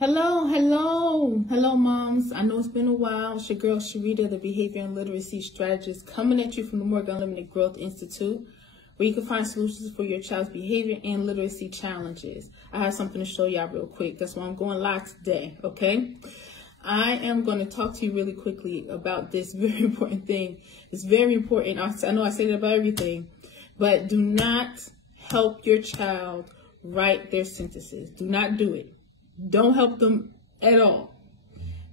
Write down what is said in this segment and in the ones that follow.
Hello, moms. I know it's been a while. It's your girl, Sharita, the Behavior and Literacy Strategist, coming at you from the Morgan Unlimited Growth Institute, where you can find solutions for your child's behavior and literacy challenges. I have something to show y'all real quick. That's why I'm going live today, okay? I am going to talk to you really quickly about this very important thing. It's very important. I know I say that about everything, but do not help your child write their sentences. Do not do it. Don't help them at all.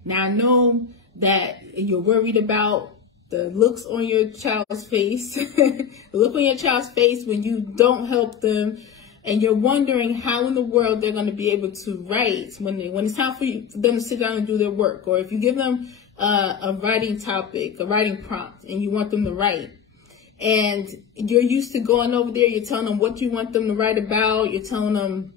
Now, I know that you're worried about the looks on your child's face, the look on your child's face when you don't help them, and you're wondering how in the world they're going to be able to write when it's time for them to sit down and do their work, or if you give them a writing topic, a writing prompt, and you want them to write. And you're used to going over there, you're telling them what you want them to write about, you're telling them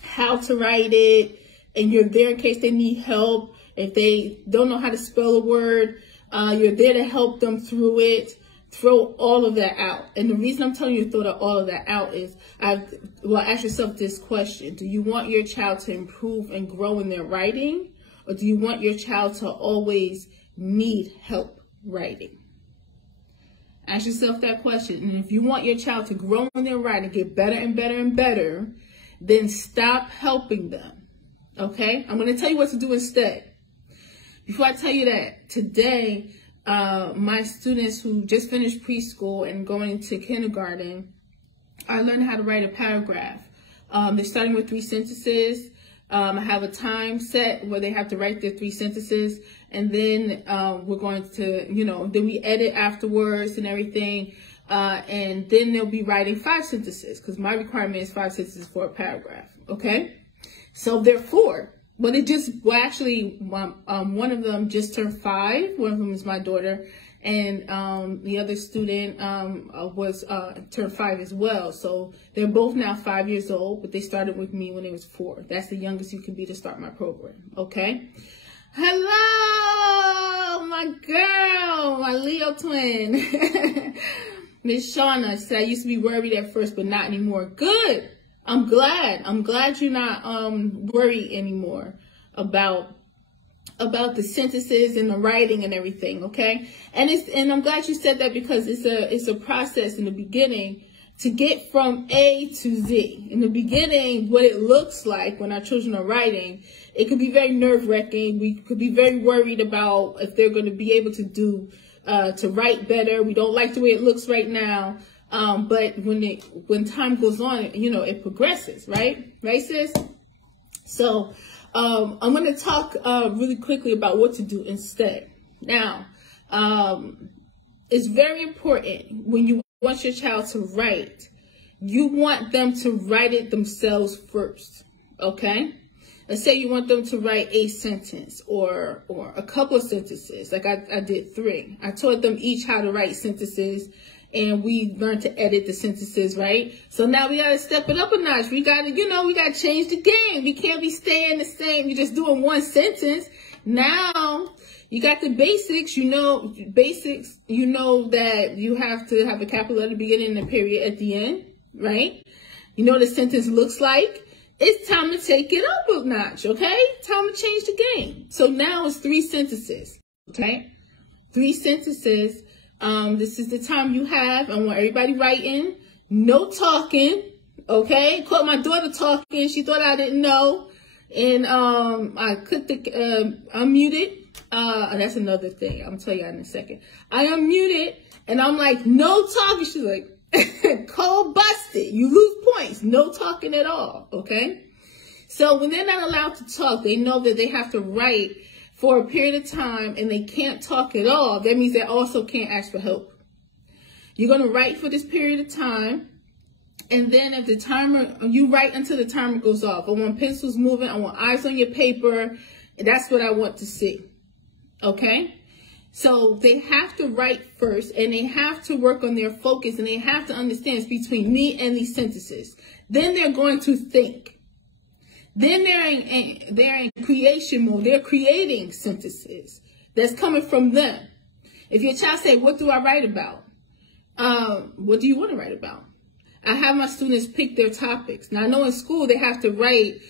how to write it, and you're there in case they need help. If they don't know how to spell a word, you're there to help them through it. Throw all of that out. And the reason I'm telling you to throw all of that out is, ask yourself this question. Do you want your child to improve and grow in their writing? Or do you want your child to always need help writing? Ask yourself that question. And if you want your child to grow in their writing, get better and better and better, then stop helping them. Okay? I'm going to tell you what to do instead. Before I tell you that, today, my students who just finished preschool and going into kindergarten, I learned how to write a paragraph. They're starting with 3 sentences. I have a time set where they have to write their 3 sentences. And then we're going to, then we edit afterwards and everything. And then they'll be writing 5 sentences because my requirement is 5 sentences for a paragraph. Okay? So therefore, one of them just turned 5. One of them is my daughter, and the other student turned 5 as well. So they're both now 5 years old, but they started with me when they was 4. That's the youngest you can be to start my program. Okay. Hello, my girl, my Leo twin, Miss Shauna said, I used to be worried at first, but not anymore. Good. I'm glad you're not worried anymore about the sentences and the writing and everything, okay? And I'm glad you said that because it's a process in the beginning to get from A to Z. In the beginning, what it looks like when our children are writing, it could be very nerve-wracking. We could be very worried about if they're going to be able to write better. We don't like the way it looks right now. But when time goes on, it progresses, right? Right, sis? So, I'm going to talk, really quickly about what to do instead. Now, it's very important when you want your child to write, you want them to write it themselves first. Okay? Let's say you want them to write a sentence or a couple of sentences. Like I did 3. I taught them each how to write sentences. And we learned to edit the sentences, right? So now we got to step it up a notch. We got to, we got to change the game. We can't be staying the same. You're just doing one sentence. Now you got the basics, you know that you have to have a capital letter beginning and a period at the end, right? You know what the sentence looks like. It's time to take it up a notch, okay? Time to change the game. So now it's 3 sentences, okay? 3 sentences. This is the time you have. I want everybody writing, no talking, okay? Caught my daughter talking. She thought I didn't know. And I clicked the unmuted. That's another thing. I'm tell you in a second. I unmuted and I'm like, no talking. She's like, cold busted. You lose points. No talking at all, okay? So when they're not allowed to talk, they know that they have to write for a period of time and they can't talk at all. That means they also can't ask for help. You're going to write for this period of time. And then if the timer, you write until the timer goes off. I want pencils moving. I want eyes on your paper. And that's what I want to see. Okay? So they have to write first and they have to work on their focus and they have to understand it's between me and these sentences. Then they're going to think. Then they're in creation mode. They're creating sentences that's coming from them. If your child say, what do I write about? What do you want to write about? I have my students pick their topics. Now, I know in school they have to write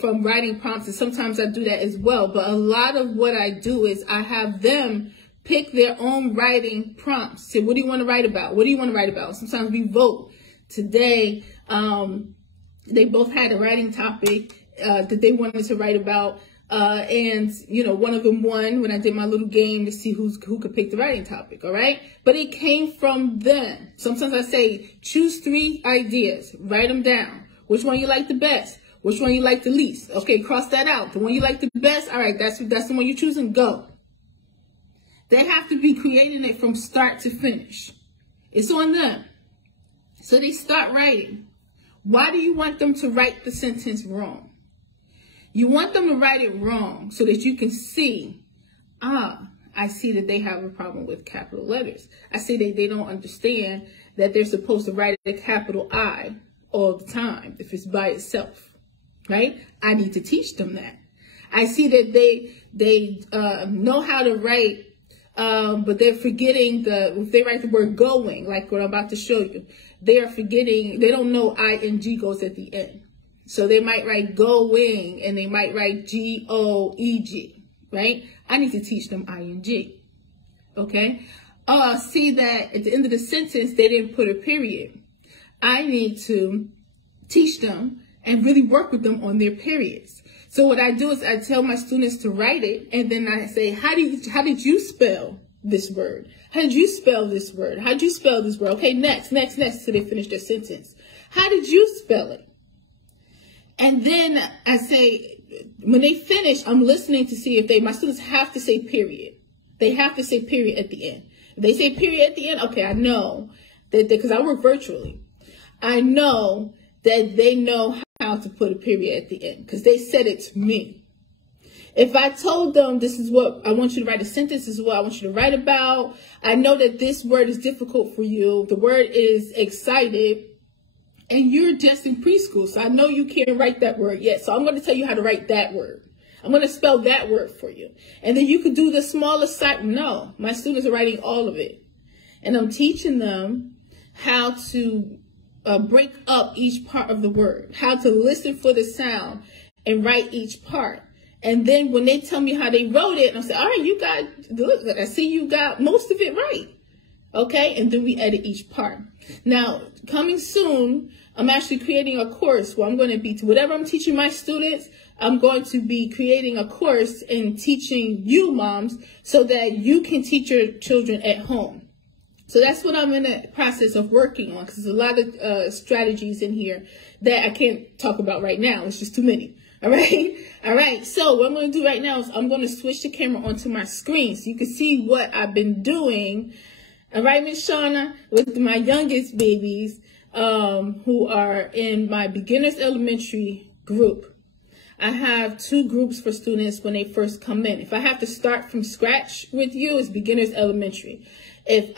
from writing prompts, and sometimes I do that as well. But a lot of what I do is I have them pick their own writing prompts. Say, what do you want to write about? What do you want to write about? Sometimes we vote. Today, they both had a writing topic that they wanted to write about. And one of them won when I did my little game to see who could pick the writing topic. All right. But it came from them. Sometimes I say, choose 3 ideas, write them down. Which one you like the best? Which one you like the least? Okay, cross that out. The one you like the best. All right. That's the one you're choosing. Go. They have to be creating it from start to finish. It's on them. So they start writing. Why do you want them to write the sentence wrong? You want them to write it wrong so that you can see, I see that they have a problem with capital letters. I see that they don't understand that they're supposed to write a capital I all the time if it's by itself, right? I need to teach them that. I see that they know how to write, but they're forgetting if they write the word going, like what I'm about to show you, they are forgetting, they don't know ing goes at the end. So they might write going and they might write G-O-E-G, right? I need to teach them ing, okay? See that at the end of the sentence, they didn't put a period. I need to teach them and really work with them on their periods. So what I do is I tell my students to write it, and then I say, how did you spell this word? How did you spell this word? How did you spell this word? Okay, next, so they finish their sentence. How did you spell it? And then I say, when they finish, I'm listening to see if my students have to say period. They have to say period at the end. If they say period at the end, okay, I know that, because I work virtually, I know that they know how to put a period at the end because they said it to me. If I told them this is what I want you to write a sentence, this is what I want you to write about, I know that this word is difficult for you. The word is excited. And you're just in preschool, so I know you can't write that word yet. So I'm going to tell you how to write that word. I'm going to spell that word for you. And then you could do the smallest side. No, my students are writing all of it. And I'm teaching them how to break up each part of the word, how to listen for the sound and write each part. And then when they tell me how they wrote it, I'm saying, all right, look, I see you got most of it right. Okay, and then we edit each part. Now, coming soon, I'm actually creating a course where I'm going to be, whatever I'm teaching my students, I'm going to be creating a course and teaching you moms so that you can teach your children at home. So that's what I'm in the process of working on, because there's a lot of strategies in here that I can't talk about right now. It's just too many. All right. All right. So what I'm going to do right now is I'm going to switch the camera onto my screen so you can see what I've been doing. All right, Miss Shauna, with my youngest babies who are in my beginners elementary group. I have 2 groups for students when they first come in. If I have to start from scratch with you, it's beginners elementary. If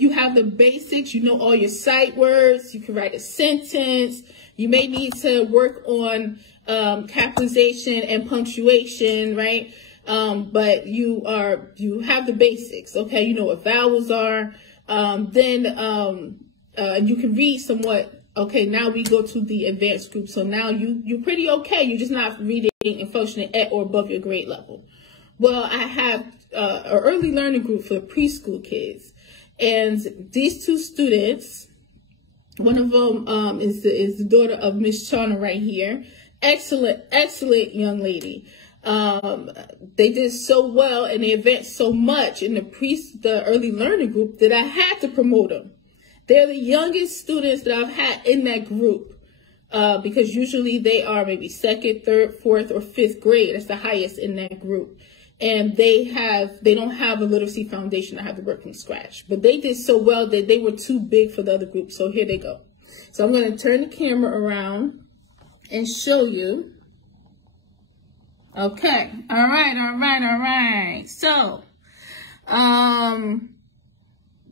you have the basics, you know all your sight words, you can write a sentence. You may need to work on capitalization and punctuation, right? But you have the basics, okay? You know what vowels are. Then you can read somewhat. Okay, now we go to the advanced group. So now you're pretty okay. You're just not reading and functioning at or above your grade level. Well, I have an early learning group for the preschool kids. And these 2 students, one of them is the daughter of Miss Shauna right here. Excellent young lady. They did so well and they advanced so much in the early learning group that I had to promote them. They're the youngest students that I've had in that group because usually they are maybe 2nd, 3rd, 4th, or 5th grade. That's the highest in that group. And they don't have a literacy foundation. I have to work from scratch. But they did so well that they were too big for the other group. So here they go. So I'm going to turn the camera around and show you. Okay. All right. So,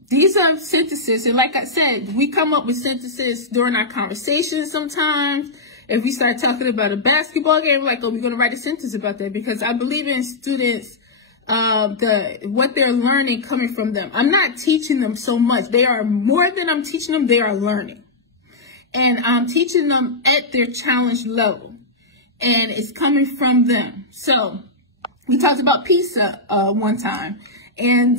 these are sentences. And like I said, we come up with sentences during our conversations sometimes. If we start talking about a basketball game, we're like, oh, we're going to write a sentence about that, because I believe in students, what they're learning coming from them. I'm not teaching them so much. They are more than I'm teaching them. They are learning. And I'm teaching them at their challenge level. And it's coming from them. So we talked about pizza one time. And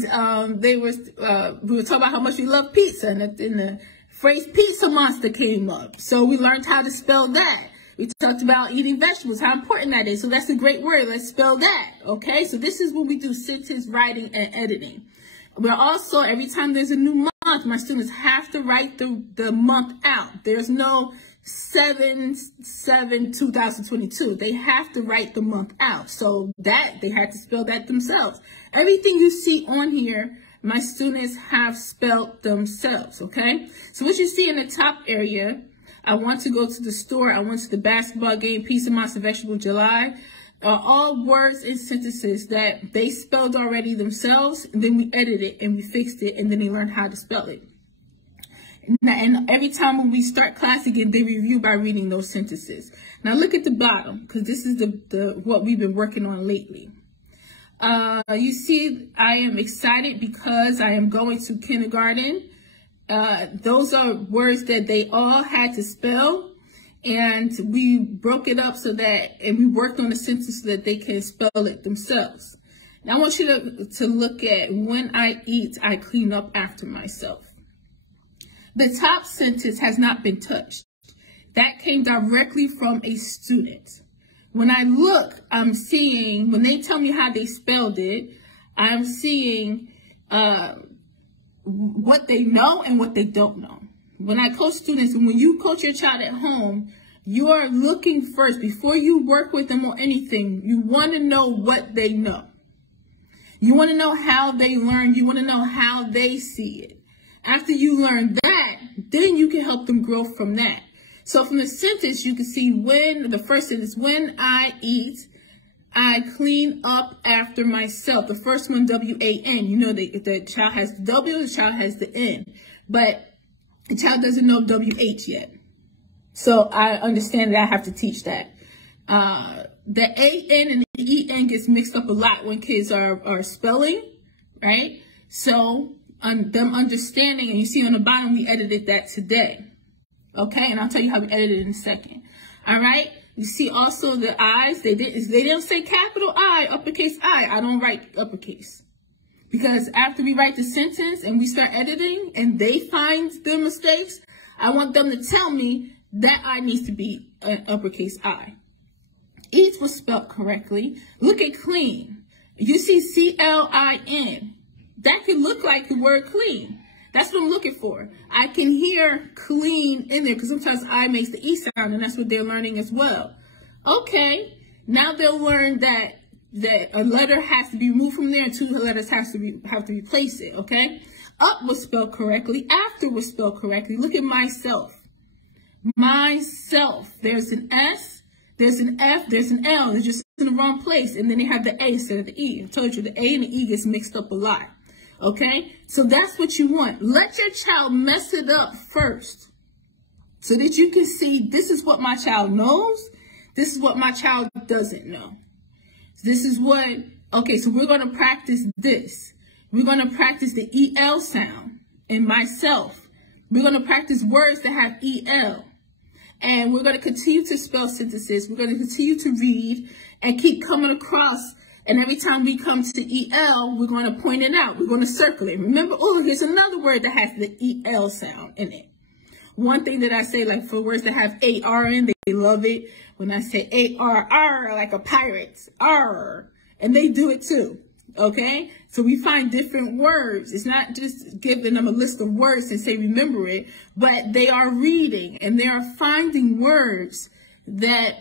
we were talking about how much we love pizza. And the phrase pizza monster came up. So we learned how to spell that. We talked about eating vegetables, how important that is. So that's a great word. Let's spell that. Okay. So this is what we do: sentence writing and editing. We're also, every time there's a new month, my students have to write the month out. There's no 7/7/2022. They have to write the month out. So that they had to spell that themselves. Everything you see on here, my students have spelled themselves. Okay. So what you see in the top area, I want to go to the store, I went to the basketball game, pizza, monster, vegetable, July, all words and sentences that they spelled already themselves, and then we edited it and we fixed it, and then they learned how to spell it. And every time when we start class again, they review by reading those sentences. Now look at the bottom, because this is what we've been working on lately. You see, I am excited because I am going to kindergarten. Those are words that they all had to spell, and we broke it up and we worked on the sentence so that they can spell it themselves. Now I want you to look at, when I eat, I clean up after myself. The top sentence has not been touched. That came directly from a student. When I look, I'm seeing, when they tell me how they spelled it, I'm seeing what they know and what they don't know. When I coach students, and when you coach your child at home, you are looking first, before you work with them or anything, you want to know what they know. You want to know how they learn. You want to know how they see it. After you learn that, then you can help them grow from that. So from the sentence, you can see the first sentence, when I eat, I clean up after myself. The first one, W-A-N. You know, the child has the W, the child has the N. But the child doesn't know W-H yet. So I understand that I have to teach that. The A-N and the E-N gets mixed up a lot when kids are spelling, right? So them understanding, and you see on the bottom, we edited that today. Okay, and I'll tell you how we edited it in a second. All right. You see also the I's. They didn't say capital I, uppercase I. I don't write uppercase, because after we write the sentence and we start editing and they find the mistakes, I want them to tell me that I needs to be an uppercase I. Eat was spelled correctly. Look at clean. You see C-L-I-N. That could look like the word clean. That's what I'm looking for. I can hear clean in there, because sometimes I makes the E sound, and that's what they're learning as well. Okay, now they'll learn that a letter has to be removed from there, and two letters have to replace it. Okay, up was spelled correctly. After was spelled correctly. Look at myself. Myself. There's an S, there's an F, there's an L. They're just in the wrong place, and then they have the A instead of the E. I told you the A and the E gets mixed up a lot. Okay, so that's what you want. Let your child mess it up first, so that you can see, this is what my child knows. This is what my child doesn't know. This is what, okay, so we're going to practice this. We're going to practice the E-L sound in myself. We're going to practice words that have E-L. And we're going to continue to spell sentences. We're going to continue to read and keep coming across. And every time we come to E-L, we're going to point it out. We're going to circle it. Remember, oh, here's another word that has the E-L sound in it. One thing that I say, like for words that have A-R in, they love it. When I say A-R-R, like a pirate, R, and they do it too. Okay? So we find different words. It's not just giving them a list of words and say, remember it, but they are reading and they are finding words that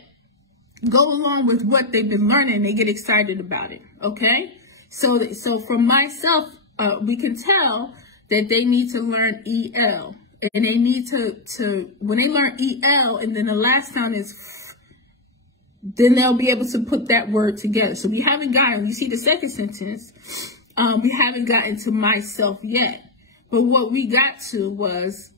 go along with what they've been learning. They get excited about it. Okay. So from myself, we can tell that they need to learn EL, and they need to when they learn EL and then the last sound is, then they'll be able to put that word together. So we haven't gotten, you see the second sentence, we haven't gotten to myself yet. But what we got to was,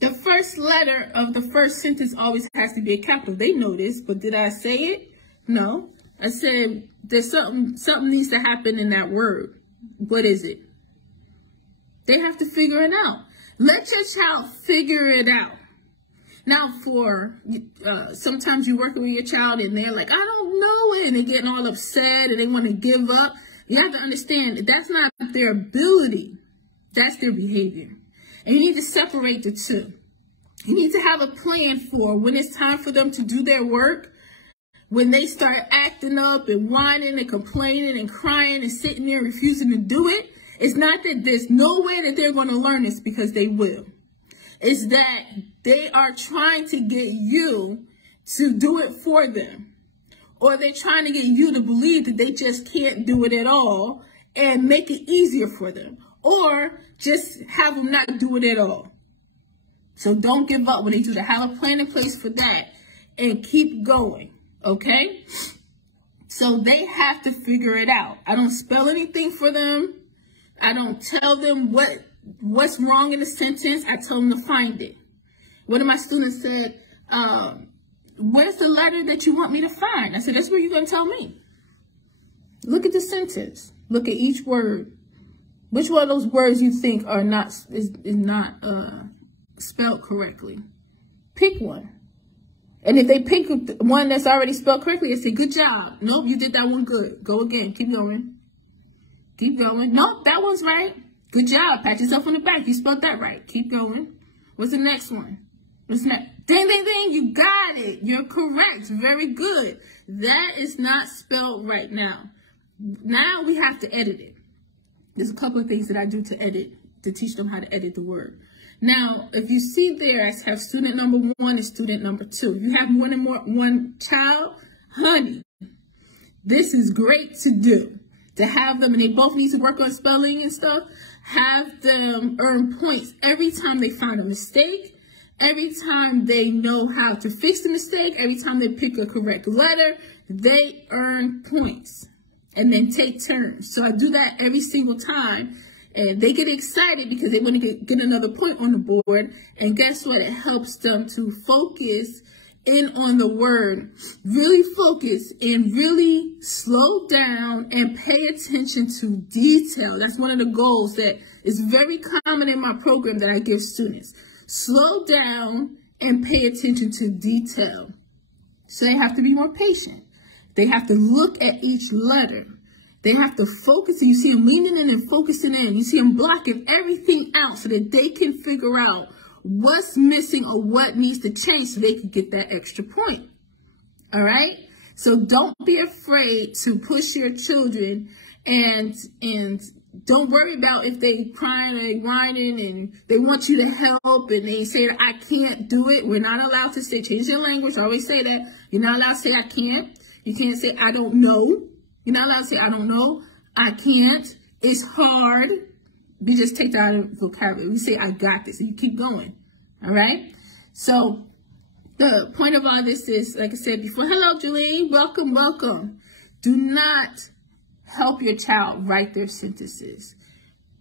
the first letter of the first sentence always has to be a capital. They know this, but did I say it? No. I said there's something needs to happen in that word. What is it? They have to figure it out. Let your child figure it out. Now, for sometimes you're working with your child and they're like, I don't know it, and they're getting all upset and they want to give up. You have to understand that that's not their ability. That's their behavior. And you need to separate the two. You need to have a plan for when it's time for them to do their work. When they start acting up and whining and complaining and crying and sitting there refusing to do it, it's not that there's no way that they're going to learn this, because they will. It's that they are trying to get you to do it for them. Or they're trying to get you to believe that they just can't do it at all and make it easier for them. Or just have them not do it at all. So don't give up when they do that. Have a plan in place for that and keep going, okay? So they have to figure it out. I don't spell anything for them. I don't tell them what's wrong in the sentence. I tell them to find it. One of my students said, where's the letter that you want me to find? I said, that's where you're going to tell me. Look at the sentence. Look at each word. Which one of those words you think are not is not spelled correctly? Pick one. And if they pick one that's already spelled correctly, I say, good job. Nope, you did that one good. Go again. Keep going. Keep going. Nope, that one's right. Good job. Pat yourself on the back. You spelled that right. Keep going. What's the next one? What's next? Ding, ding, ding. You got it. You're correct. Very good. That is not spelled right now. Now we have to edit it. There's a couple of things that I do to edit, to teach them how to edit the word. Now, if you see there, I have student number 1 and student number 2. If you have more than one child, honey, this is great to do. To have them, and they both need to work on spelling and stuff, have them earn points every time they find a mistake, every time they know how to fix the mistake, every time they pick a correct letter, they earn points. And then take turns. So I do that every single time. And they get excited because they want to get another point on the board. And guess what? It helps them to focus in on the word. Really focus and really slow down and pay attention to detail. That's one of the goals that is very common in my program that I give students. Slow down and pay attention to detail. So they have to be more patient. They have to look at each letter. They have to focus. You see them leaning in and focusing in. You see them blocking everything out so that they can figure out what's missing or what needs to change so they can get that extra point. All right? So don't be afraid to push your children, and don't worry about if they crying or whining and they want you to help and they say, I can't do it. We're not allowed to say, change your language. I always say that. You're not allowed to say, I can't. You can't say, I don't know. You're not allowed to say, I don't know. I can't. It's hard. You just take that out of vocabulary. You say, I got this. And you keep going. All right? So the point of all this is, like I said before, hello, Julie. Welcome, welcome. Do not help your child write their sentences.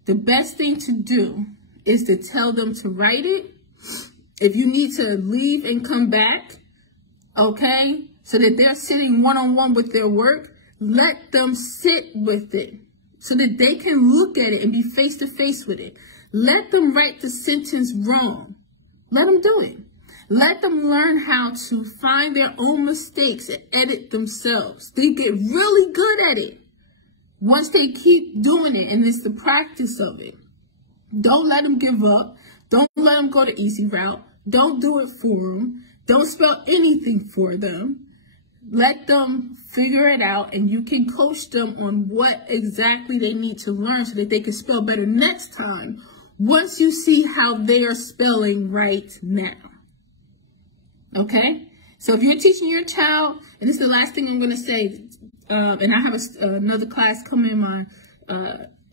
The best thing to do is to tell them to write it. If you need to leave and come back, okay, so that they're sitting one-on-one with their work, let them sit with it so that they can look at it and be face-to-face with it. Let them write the sentence wrong. Let them do it. Let them learn how to find their own mistakes and edit themselves. They get really good at it once they keep doing it, and it's the practice of it. Don't let them give up. Don't let them go the easy route. Don't do it for them. Don't spell anything for them. Let them figure it out, and you can coach them on what exactly they need to learn so that they can spell better next time once you see how they are spelling right now. Okay? So if you're teaching your child, and this is the last thing I'm going to say, and I have another class coming in my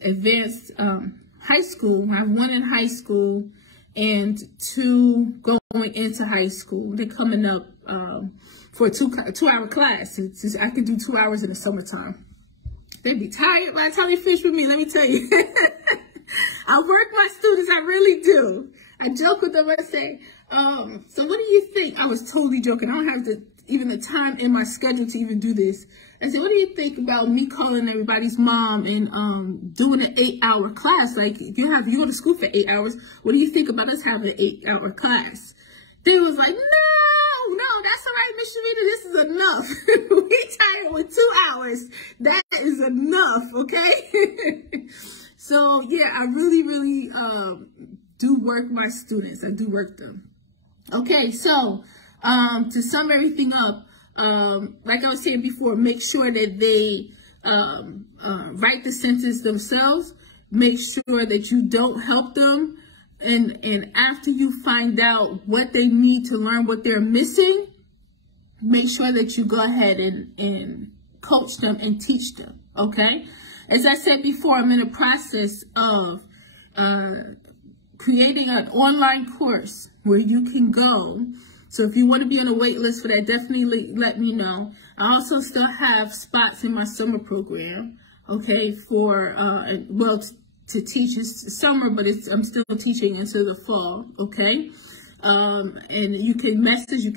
advanced high school. I have 1 in high school and 2 going into high school. They're coming up for a two-hour class. I can do 2 hours in the summertime. They'd be tired by the time they finish with me, let me tell you. I work my students, I really do. I joke with them, I say, so what do you think? I was totally joking. I don't have even the time in my schedule to even do this. I said, what do you think about me calling everybody's mom and doing an 8-hour class? Like, if you go to school for 8 hours, what do you think about us having an 8-hour class? They was like, enough. We tired with 2 hours. That is enough, okay? So, yeah, I really do work my students. I do work them. Okay, so to sum everything up, like I was saying before, make sure that they write the sentence themselves. Make sure that you don't help them. And after you find out what they need to learn, what they're missing, make sure that you go ahead and coach them and teach them, okay? As I said before, I'm in the process of creating an online course where you can go. So if you want to be on a wait list for that, definitely let me know. I also still have spots in my summer program, okay, for, well, to teach this summer, but I'm still teaching into the fall, okay? And you can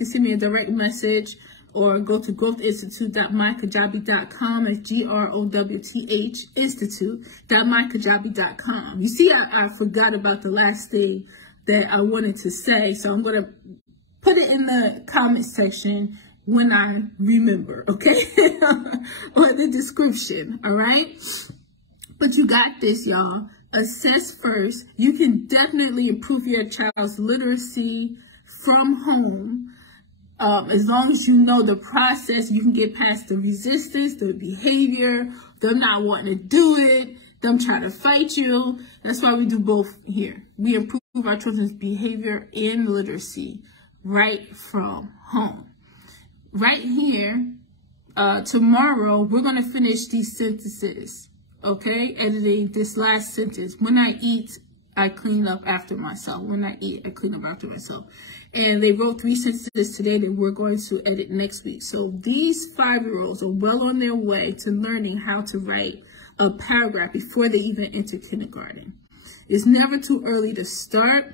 send me a direct message or go to growthinstitute.mykajabi.com. It's GROWTH institute.mykajabi.com. You see, I forgot about the last thing that I wanted to say, so I'm going to put it in the comment section when I remember, okay? Or the description, all right? But you got this, y'all. Assess first. You can definitely improve your child's literacy from home. As long as you know the process, you can get past the resistance, the behavior, them not wanting to do it, them trying to fight you. That's why we do both here. We improve our children's behavior and literacy right from home. Right here, tomorrow, we're going to finish these sentences. Okay, editing this last sentence. When I eat, I clean up after myself. When I eat, I clean up after myself. And they wrote 3 sentences today that we're going to edit next week. So these 5-year-olds are well on their way to learning how to write a paragraph before they even enter kindergarten. It's never too early to start,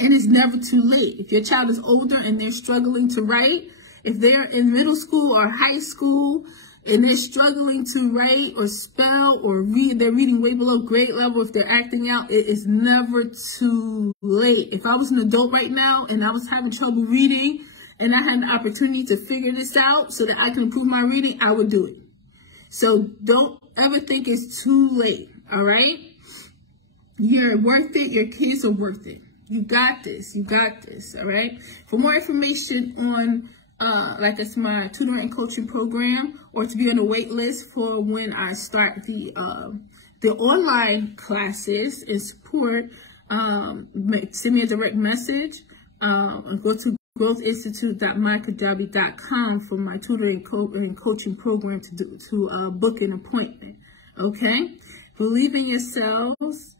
and it's never too late. If your child is older and they're struggling to write, if they're in middle school or high school, and they're struggling to write or spell or read, they're reading way below grade level, if they're acting out, it is never too late. If I was an adult right now and I was having trouble reading and I had an opportunity to figure this out so that I can improve my reading, I would do it. So don't ever think it's too late, all right? You're worth it. Your kids are worth it. You got this. You got this, all right? For more information on like it's my tutoring and coaching program, or to be on the wait list for when I start the online classes and support, send me a direct message. Go to growthinstitute.mykajabi.com for my tutoring and coaching program to book an appointment. Okay? Believe in yourselves.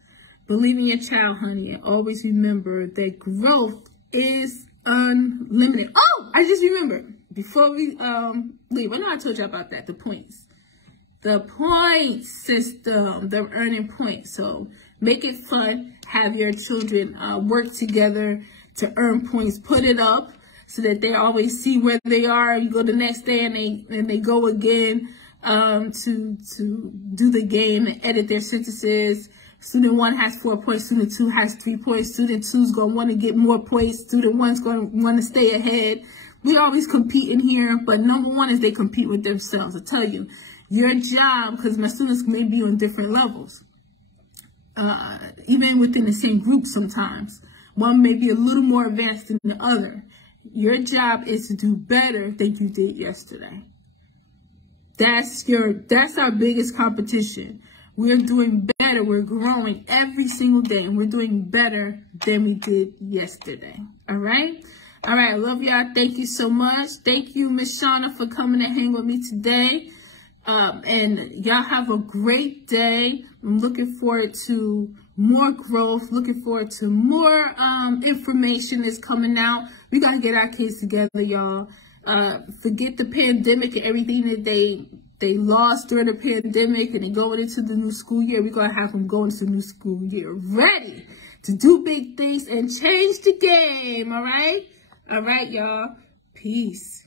Believe in your child, honey, and always remember that growth is unlimited. Oh, I just remembered before we leave. I know I told you about that. The points system. They're earning points. So make it fun. Have your children work together to earn points. Put it up so that they always see where they are. You go the next day and they go again to do the game and edit their sentences. Student 1 has 4 points. Student 2 has 3 points. Student 2 is going to want to get more points. Student 1 is going to want to stay ahead. We always compete in here, but number one is they compete with themselves. I tell you, your job, because my students may be on different levels, even within the same group sometimes. One may be a little more advanced than the other. Your job is to do better than you did yesterday. That's our biggest competition. We're doing better. We're growing every single day, and we're doing better than we did yesterday. All right? All right. I love y'all. Thank you so much. Thank you, Miss Shauna, for coming to hang with me today. And y'all have a great day. I'm looking forward to more growth. Looking forward to more information that's coming out. We got to get our kids together, y'all. Forget the pandemic and everything that they lost during the pandemic, and they're going into the new school year. We're going to have them go into the new school year ready to do big things and change the game, all right? All right, y'all. Peace.